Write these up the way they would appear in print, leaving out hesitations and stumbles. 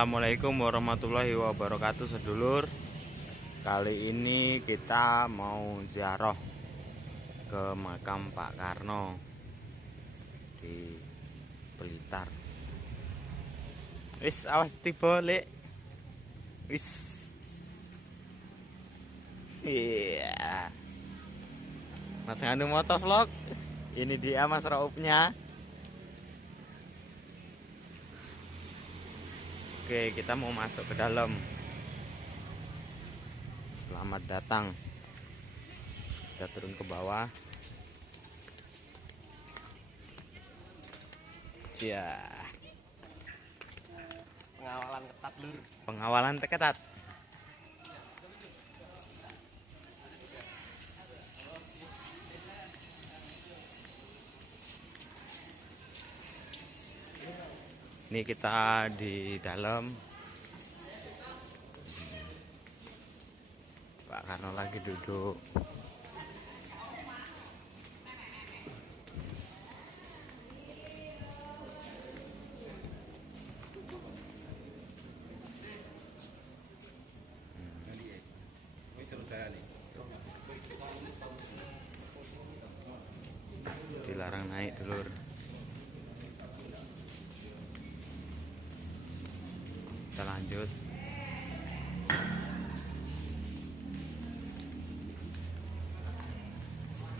Assalamualaikum warahmatullahi wabarakatuh sedulur. Kali ini kita mau ziarah ke makam Pak Karno di Blitar. Wis awas tiba lek. Wis. Iya. Mas Nganu Motovlog. Ini dia Mas Raupnya. Oke, kita mau masuk ke dalam. Selamat datang. Kita turun ke bawah. Ya. Pengawalan ketat lur. Pengawalan ketat. Ini kita di dalam. Pak Karno lagi duduk. Dilarang naik dulur. Kita lanjut.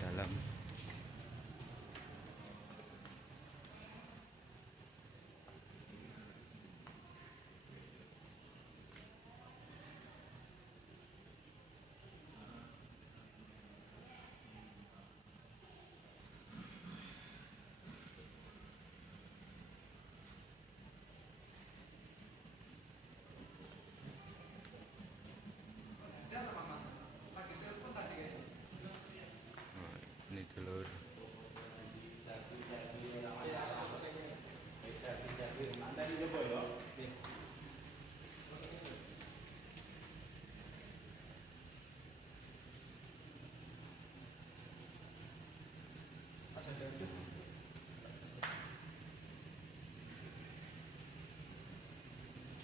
Dalam. Ini dulur.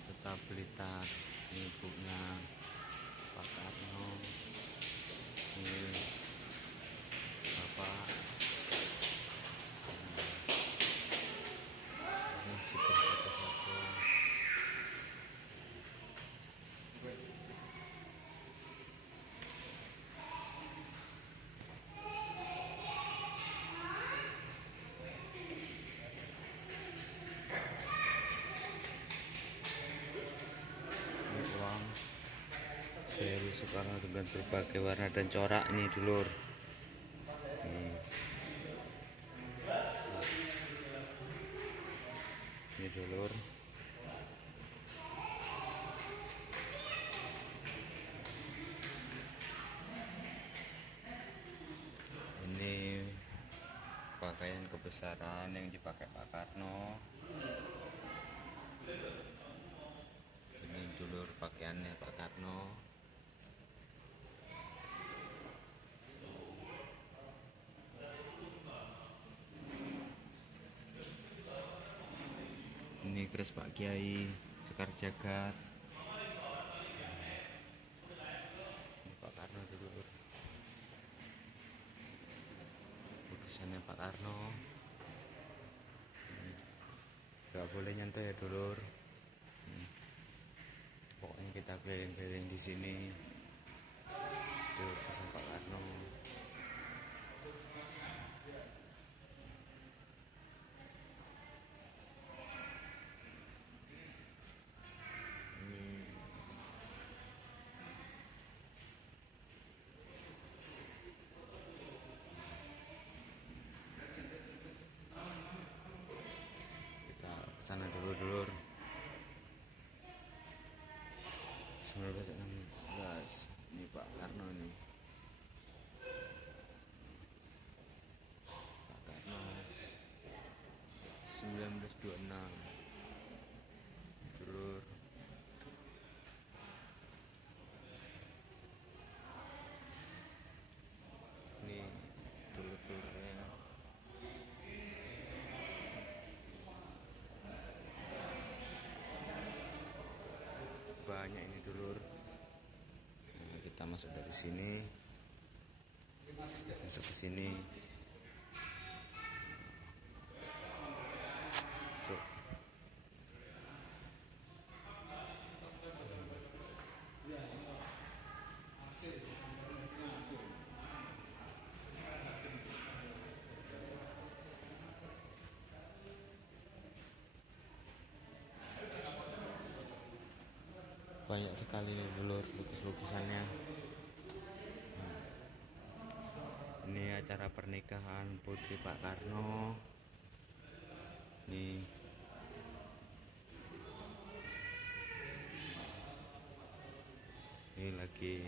Kota Blitar, ini ibunya Pak Karno. Ini Bapak. Ini super foto-foto. Ini uang seri Soekarno dengan berbagai warna dan corak ini dulur. Ini dulur. Ini pakaian kebesaran yang dipakai Pak Karno. Ini dulur pakaiannya Pak Karno. Ini keris Pak Kiai Sekar Jagad. Ini Pak Karno dulur. Lukisannya Pak Karno. Gak boleh nyentuh ya dulur. Pokoknya kita keliling-keliling di sini. Itu lukisan Pak Karno. Kita kesana dulu dulur. 1916. Ini Pak Karno nih. Pak Karno 1926. Dulur. Ini dulur-dulurnya. banyak ini dulur. Nah, kita masuk dari sini, masuk ke sini, masuk. Banyak sekali nih dulur lukis-lukisannya. Ini acara pernikahan putri Pak Karno. Nih. Ini lagi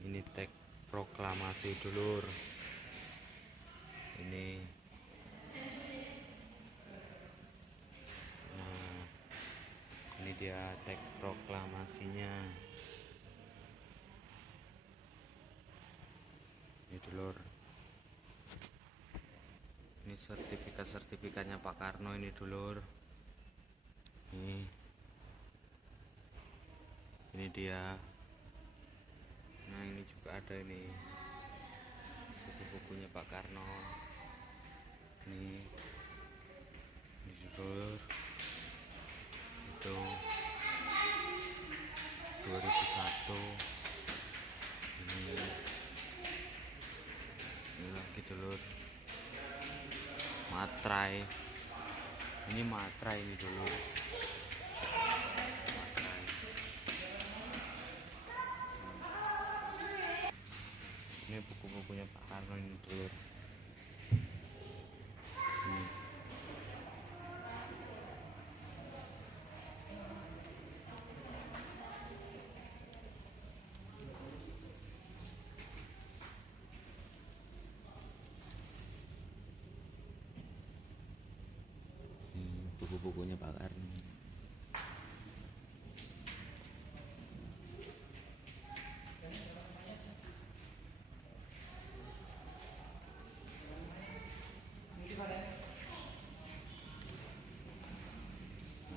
ini teks proklamasi dulur. Ini nah, ini dia teks proklamasinya. Ini dulur. Ini sertifikatnya Pak Karno ini dulur. Ini dia. Nah, ini juga ada ini buku-bukunya Pak Karno. Ini dulur. Itu 2001. Ini lagi dulur. Matrai. Ini matrai ini dulur. Ini buku-bukunya Pak Karno ini dulur. Buku-bukunya Pak Karno.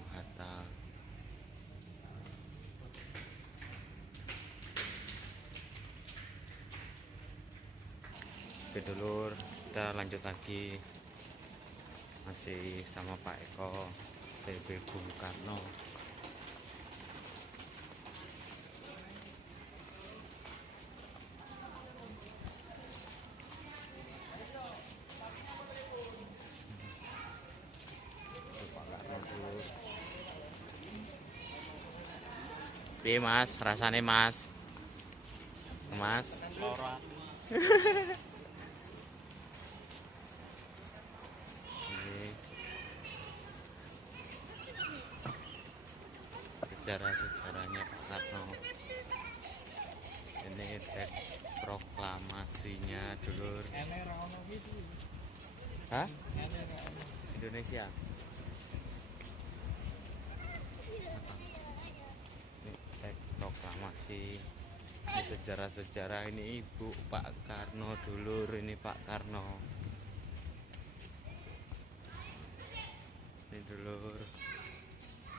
Hatta. Oke dulur, kita lanjut lagi. Masih sama Pak Eko, TB Bung Karno. Piye Mas, rasane Mas? Mas. Lora. Sejarah-sejarahnya Pak Karno. Ini teks proklamasinya dulur. Hah? Indonesia. Ini teks proklamasi. Ini sejarah-sejarah, ini Ibu Pak Karno dulur, ini Pak Karno. Ini dulur.